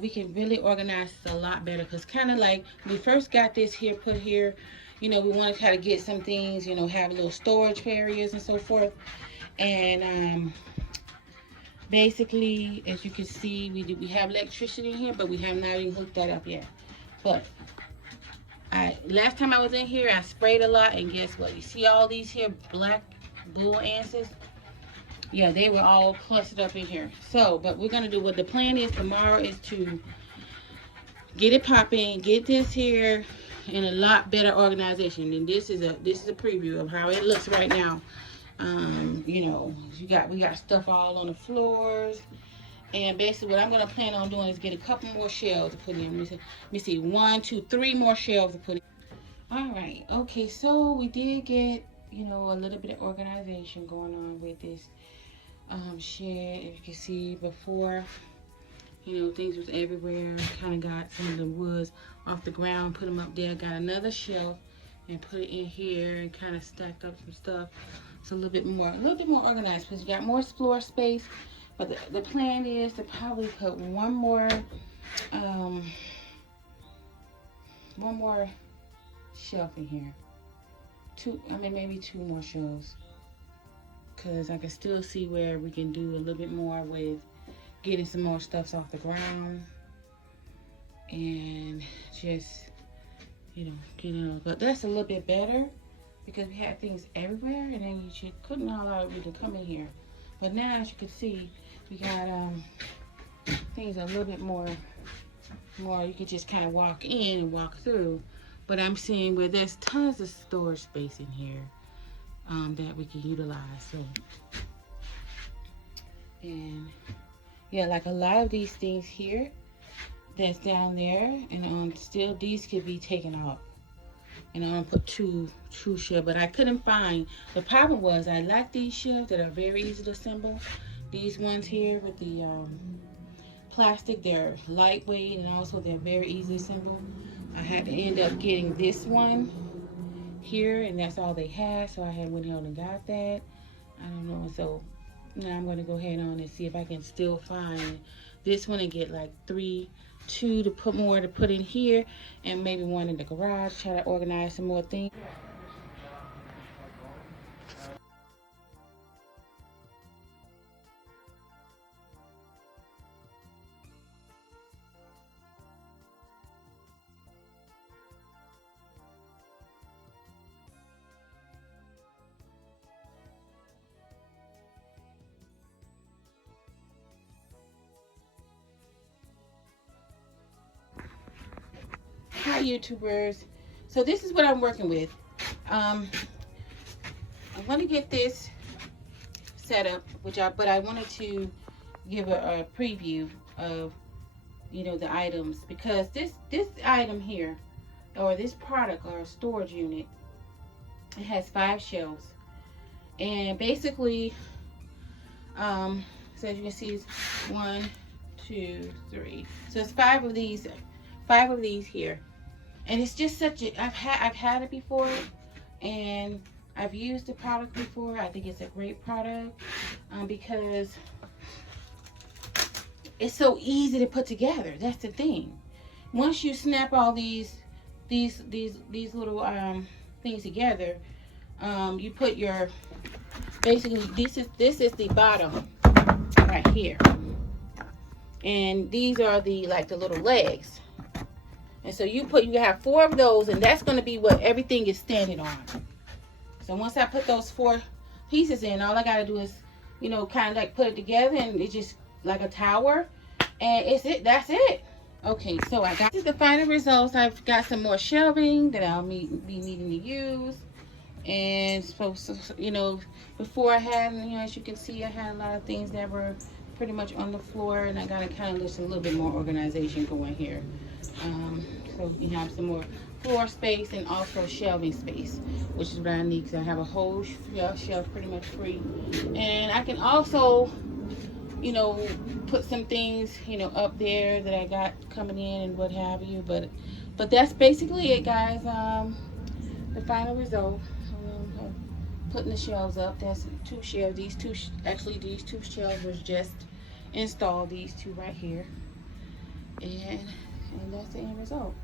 we can really organize this a lot better, because kind of like we first got this here put here, we want to try to get some things, have little storage areas and so forth. And basically, as you can see, we have electricity in here, but we have not even hooked that up yet. But I last time I was in here, I sprayed a lot, and guess what? You see all these here black bull ants? Yeah, they were all clustered up in here. So, but we're gonna do what the plan is tomorrow is to get it popping, get this here in a lot better organization. And this is a preview of how it looks right now. We got stuff all on the floors. And basically what I'm gonna plan on doing is get a couple more shelves to put in. Let me see, 1, 2, 3 more shelves to put in. Alright, okay, so we did get, a little bit of organization going on with this shed. If you can see before, things was everywhere. Kind of got some of the woods off the ground, put them up there. Got another shelf and put it in here and kind of stacked up some stuff. It's a little bit more organized because you got more floor space. But the plan is to probably put um, one more shelf in here. Maybe 2 more shelves. Because I can still see where we can do a little bit more with getting some more stuffs off the ground. And just, but that's a little bit better because we had things everywhere and then you couldn't allow it to come in here. But now, as you can see, we got things a little bit more you could just kind of walk in and walk through. But I'm seeing where there's tons of storage space in here that we can utilize. So, and yeah, like a lot of these things here that's down there, and still these could be taken off. And I'm gonna put two shelves, but I couldn't find. The problem was I like these shelves that are very easy to assemble. These ones here with the plastic, they're lightweight and also they're very easily assembled. I had to end up getting this one here, and that's all they had, so I had went ahead and got that. I don't know, so now I'm gonna go ahead on and see if I can still find this one and get like two to put in here, and maybe one in the garage. Try to organize some more things. Hi YouTubers. So this is what I'm working with. I'm going to get this set up, but I wanted to give a preview of the items, because this item here, or this product or storage unit, it has 5 shelves, and basically so as you can see, it's 1, 2, 3, so it's 5 of these here. And it's just such a, I've had it before, and I've used the product before. I think it's a great product because it's so easy to put together. That's the thing. Once you snap all these little things together, you put your, basically this is the bottom right here, and these are the little legs. And so you have 4 of those, and that's going to be what everything is standing on. So once I put those 4 pieces in, all I got to do is, kind of like put it together, and it's just like a tower. And that's it. Okay, so this is the final results. I've got some more shelving that I'll be needing to use. And so before I had, as you can see, I had a lot of things that were pretty much on the floor, and I got to kind of just a little bit more organization going here. So you have some more floor space and also shelving space, which is what I need, because I have a whole shelf pretty much free. And I can also, put some things, up there that I got coming in and what have you. But that's basically it, guys. The final result. Putting the shelves up. That's 2 shelves. These 2 shelves was just installed. These 2 right here. And that's the end result.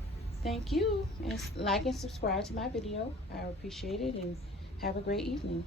Thank you, and like and subscribe to my video. I appreciate it, and have a great evening.